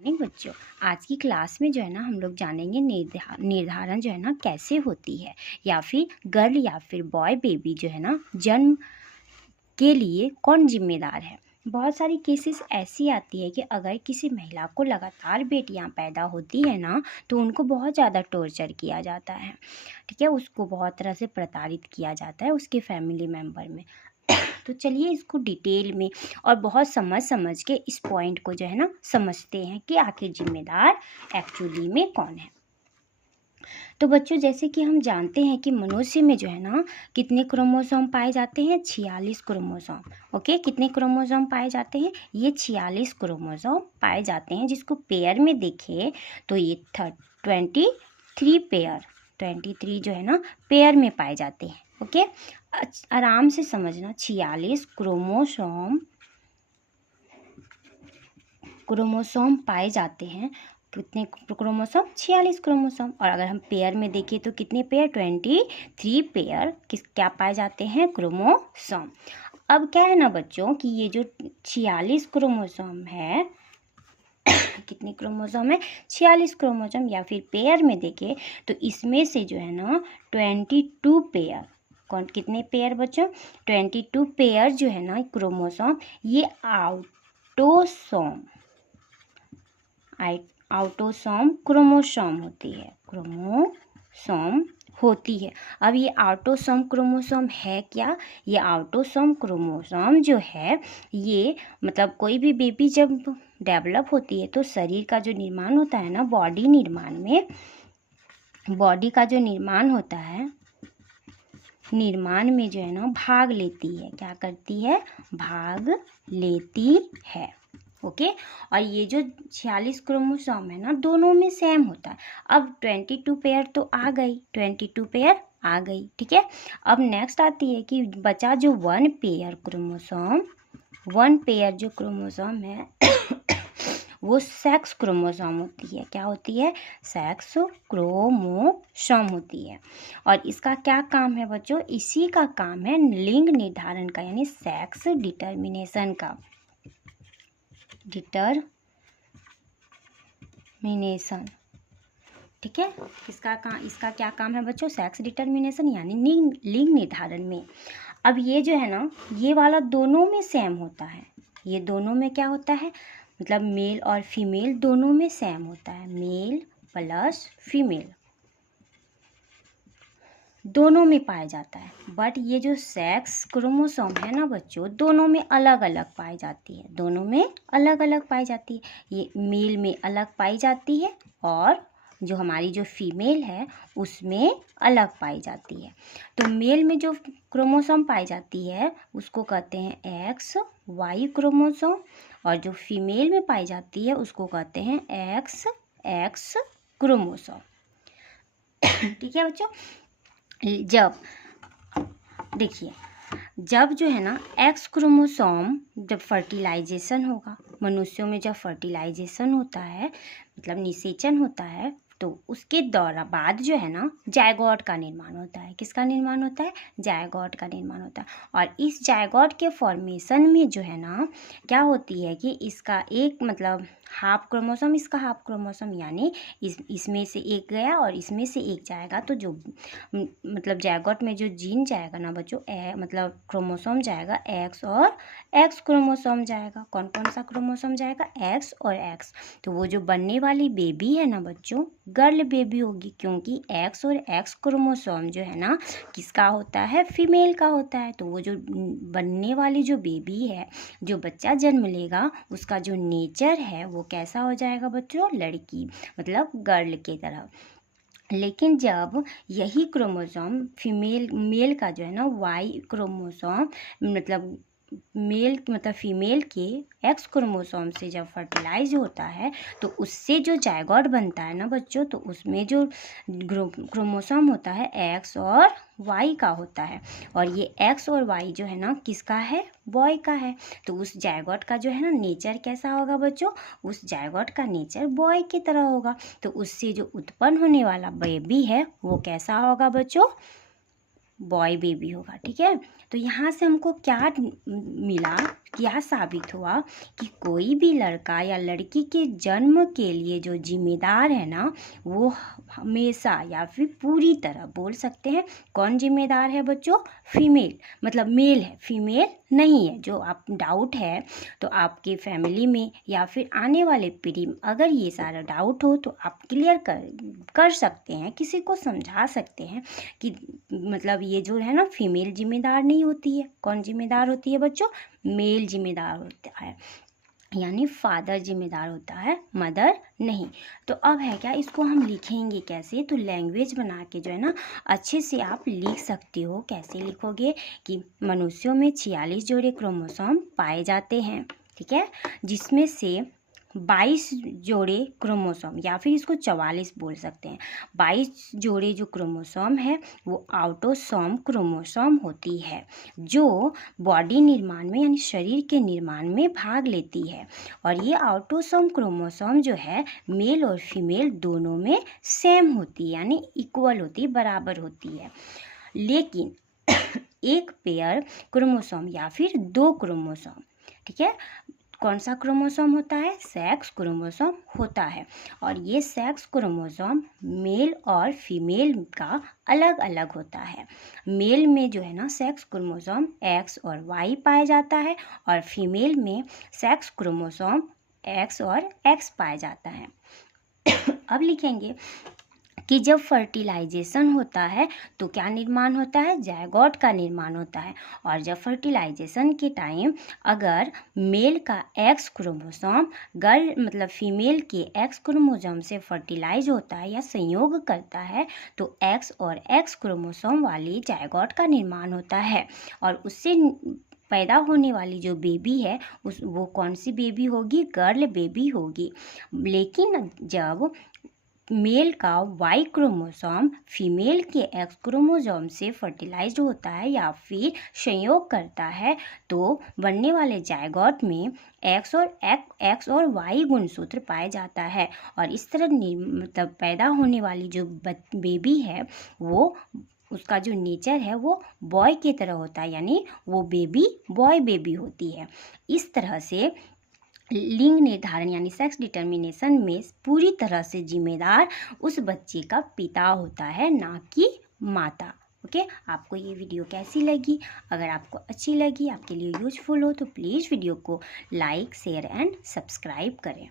Morning बच्चों। आज की क्लास में जो है ना हम लोग जानेंगे निर्धारण जो है ना कैसे होती है, या फिर गर्ल या फिर बॉय बेबी जो है ना जन्म के लिए कौन जिम्मेदार है। बहुत सारी केसेस ऐसी आती है कि अगर किसी महिला को लगातार बेटियां पैदा होती है ना तो उनको बहुत ज़्यादा टॉर्चर किया जाता है। ठीक है, उसको बहुत तरह से प्रताड़ित किया जाता है उसके फैमिली मेम्बर में। तो चलिए इसको डिटेल में और बहुत समझ समझ के इस पॉइंट को जो है ना समझते हैं कि आखिर जिम्मेदार एक्चुअली में कौन है। तो बच्चों, जैसे कि हम जानते हैं कि मनुष्य में जो है ना कितने क्रोमोसोम पाए जाते हैं, 46 क्रोमोसोम। ओके, कितने क्रोमोसोम पाए जाते हैं, ये 46 क्रोमोसोम पाए जाते हैं, जिसको पेयर में देखें तो ये 23 पेयर, 23 जो है ना पेयर में पाए जाते हैं। ओके, आराम से समझना, 46 क्रोमोसोम पाए जाते हैं। कितने क्रोमोसोम, 46 क्रोमोसोम। और अगर हम पेयर में देखें तो कितने पेयर, 23 पेयर क्या पाए जाते हैं, क्रोमोसोम। अब क्या है ना बच्चों कि ये जो 46 क्रोमोसोम है कितने क्रोमोसोम है, 46 क्रोमोसोम, या फिर पेयर में देखें तो इसमें से जो है ना 22 पेयर, कितने पेयर बच्चों, 22 पेयर जो है ना क्रोमोसोम, ये आउटोसोम क्रोमोसोम होती है। अब ये आउटोसोम क्रोमोसोम है क्या, ये आउटोसोम क्रोमोसोम जो है ये मतलब कोई भी बेबी जब डेवलप होती है तो शरीर का जो निर्माण होता है ना, बॉडी का जो निर्माण होता है, निर्माण में जो है ना भाग लेती है, क्या करती है, भाग लेती है। ओके, और ये जो 46 क्रोमोसोम है ना दोनों में सेम होता है। अब 22 पेयर तो आ गई, 22 पेयर आ गई, ठीक है। अब नेक्स्ट आती है कि बचा जो 1 पेयर जो क्रोमोसोम है वो सेक्स क्रोमोसोम होती है। क्या होती है, सेक्स क्रोमोसोम होती है। और इसका क्या काम है बच्चों, इसी का काम है लिंग निर्धारण का, यानी सेक्स डिटर्मिनेशन का, ठीक है। इसका क्या काम है बच्चों, सेक्स डिटर्मिनेशन यानी लिंग निर्धारण में। अब ये जो है ना ये वाला दोनों में सेम होता है, ये दोनों में क्या होता है, मतलब मेल और फीमेल दोनों में सेम होता है, मेल प्लस फीमेल दोनों में पाया जाता है। बट ये जो सेक्स क्रोमोसोम है ना बच्चों, दोनों में अलग अलग पाई जाती है, ये मेल में अलग पाई जाती है और जो हमारी जो फीमेल है उसमें अलग पाई जाती है। तो मेल में जो क्रोमोसोम पाई जाती है उसको कहते हैं XY क्रोमोसोम, और जो फीमेल में पाई जाती है उसको कहते हैं XX क्रोमोसोम। ठीक है बच्चों, जब देखिए, जब जो है ना एक्स क्रोमोसोम जब फर्टिलाइजेशन होगा, मनुष्यों में जब फर्टिलाइजेशन होता है मतलब निषेचन होता है, तो उसके बाद जो है ना जायगोट का निर्माण होता है। किसका निर्माण होता है, जायगोट का निर्माण होता है। और इस जायगोट के फॉर्मेशन में जो है ना क्या होती है कि इसका एक मतलब हाफ क्रोमोसोम, इसका हाफ क्रोमोसोम, यानी इसमें से एक गया और इसमें से एक जाएगा, तो जो मतलब जायगोट में जो जीन जाएगा ना बच्चों, मतलब क्रोमोसोम जाएगा एक्स और एक्स क्रोमोसोम जाएगा। कौन कौन सा क्रोमोसोम जाएगा, एक्स और एक्स। तो वो जो बनने वाली बेबी है ना बच्चों, गर्ल बेबी होगी, क्योंकि एक्स और एक्स क्रोमोसोम जो है ना किसका होता है, फीमेल का होता है। तो वो जो बनने वाली जो बेबी है, जो बच्चा जन्म लेगा, उसका जो नेचर है वो कैसा हो जाएगा बच्चों, लड़की मतलब गर्ल की तरह। लेकिन जब यही क्रोमोसोम मेल का जो है ना वाई क्रोमोसोम मतलब फीमेल के एक्स क्रोमोसोम से जब फर्टिलाइज होता है, तो उससे जो जायगोट बनता है ना बच्चों, तो उसमें जो क्रोमोसोम होता है एक्स और वाई का होता है। और ये एक्स और वाई जो है ना किसका है, बॉय का है। तो उस जायगोट का जो है ना नेचर कैसा होगा बच्चों, उस जायगोट का नेचर बॉय की तरह होगा। तो उससे जो उत्पन्न होने वाला बेबी है वो कैसा होगा बच्चों, बॉय बेबी होगा। ठीक है, तो यहाँ से हमको क्या मिला, क्या साबित हुआ कि कोई भी लड़का या लड़की के जन्म के लिए जो जिम्मेदार है ना, वो हमेशा या फिर पूरी तरह बोल सकते हैं कौन जिम्मेदार है बच्चों, फीमेल, मतलब मेल है, फीमेल नहीं है। जो आप डाउट है तो आपके फैमिली में या फिर आने वाले पीढ़ी में अगर ये सारा डाउट हो तो आप क्लियर कर सकते हैं, किसी को समझा सकते हैं कि मतलब ये जो है ना फीमेल जिम्मेदार नहीं होती है। कौन जिम्मेदार होती है बच्चों, मेल जिम्मेदार होता है, यानी फादर जिम्मेदार होता है, मदर नहीं। तो अब है क्या, इसको हम लिखेंगे कैसे, तो लैंग्वेज बना के जो है ना अच्छे से आप लिख सकते हो। कैसे लिखोगे कि मनुष्यों में 46 जोड़े क्रोमोसोम पाए जाते हैं, ठीक है, जिसमें से 22 जोड़े क्रोमोसोम या फिर इसको 44 बोल सकते हैं। 22 जोड़े जो क्रोमोसोम है वो ऑटोसोम क्रोमोसोम होती है, जो बॉडी निर्माण में यानी शरीर के निर्माण में भाग लेती है। और ये ऑटोसोम क्रोमोसोम जो है मेल और फीमेल दोनों में सेम होती है, यानी इक्वल होती है, बराबर होती है। लेकिन एक पेयर क्रोमोसोम या फिर 2 क्रोमोसोम, ठीक है, कौन सा क्रोमोसोम होता है, सेक्स क्रोमोसोम होता है। और ये सेक्स क्रोमोसोम मेल और फीमेल का अलग अलग होता है। मेल में जो है ना सेक्स क्रोमोसोम X और Y पाया जाता है, और फीमेल में सेक्स क्रोमोसोम X और X पाया जाता है। अब लिखेंगे कि जब फर्टिलाइजेशन होता है तो क्या निर्माण होता है, जायगोट का निर्माण होता है। और जब फर्टिलाइजेशन के टाइम अगर मेल का एक्स क्रोमोसोम गर्ल मतलब फीमेल के एक्स क्रोमोसोम से फर्टिलाइज होता है या संयोग करता है तो एक्स और एक्स क्रोमोसोम वाली जायगोट का निर्माण होता है, और उससे पैदा होने वाली जो बेबी है वो कौन सी बेबी होगी, गर्ल बेबी होगी। लेकिन जब मेल का वाई क्रोमोसोम फीमेल के एक्स क्रोमोसोम से फर्टिलाइज्ड होता है या फिर संयोग करता है तो बनने वाले जायगोट में एक्स और वाई गुणसूत्र पाया जाता है, और इस तरह मतलब पैदा होने वाली जो बेबी है वो उसका जो नेचर है वो बॉय की तरह होता है, यानी वो बेबी बॉय बेबी होती है। इस तरह से लिंग निर्धारण यानी सेक्स डिटर्मिनेशन में पूरी तरह से जिम्मेदार उस बच्चे का पिता होता है, ना कि माता। ओके, आपको ये वीडियो कैसी लगी? अगर आपको अच्छी लगी, आपके लिए यूजफुल हो तो प्लीज़ वीडियो को लाइक, शेयर एंड सब्सक्राइब करें।